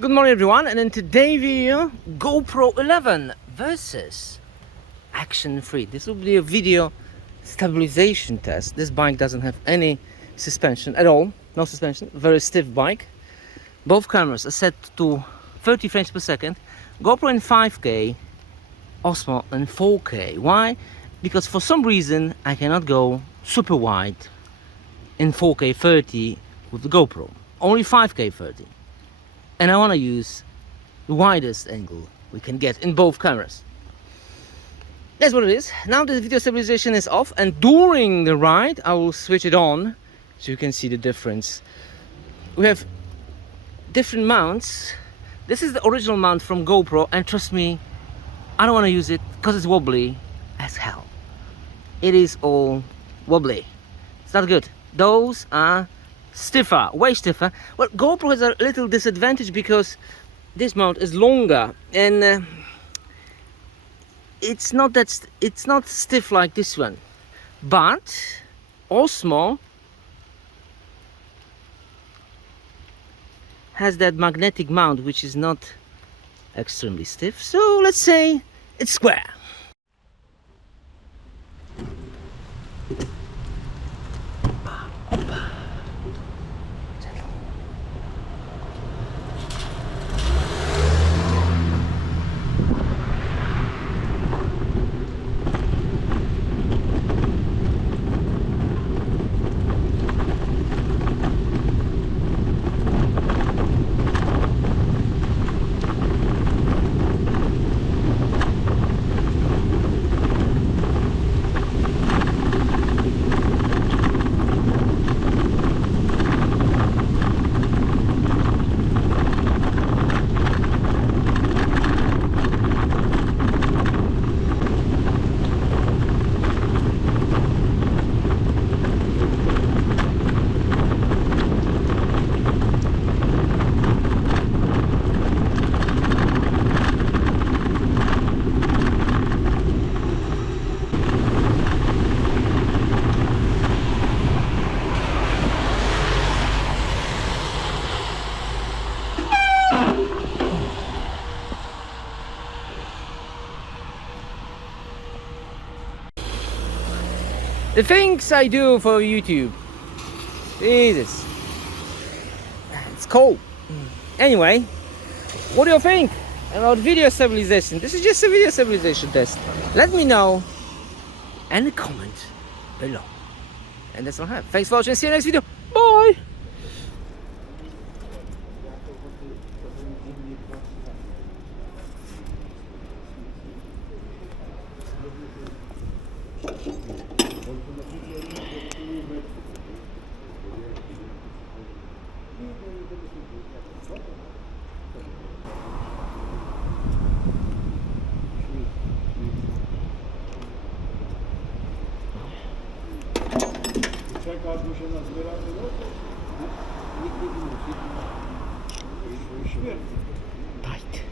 Good morning everyone, and in today's video, GoPro 11 versus Action 3. This will be a video stabilization test. This bike doesn't have any suspension at all, no suspension, very stiff bike. Both cameras are set to 30 frames per second, GoPro in 5K, Osmo in 4K. Why? Because for some reason I cannot go super wide in 4K 30 with the GoPro, only 5K 30. And I want to use the widest angle we can get in both cameras. That's what it is. Now the video stabilization is off, and during the ride I will switch it on so you can see the difference. We have different mounts. This is the original mount from GoPro, and trust me, I don't want to use it because it's wobbly as hell. It is all wobbly. It's not good. Those are stiffer, way stiffer. Well, GoPro has a little disadvantage because this mount is longer, and it's not stiff like this one. But Osmo has that magnetic mount which is not extremely stiff, so let's say it's square. The things I do for YouTube. Jesus. It's cold. Anyway, what do you think about video stabilization? This is just a video stabilization test. Let me know in the comment below. And that's all I have. Thanks for watching. See you next video. Bye. Czekasz, mu się nazbiera tego? Nikt nie musi. Śmierć. Tight.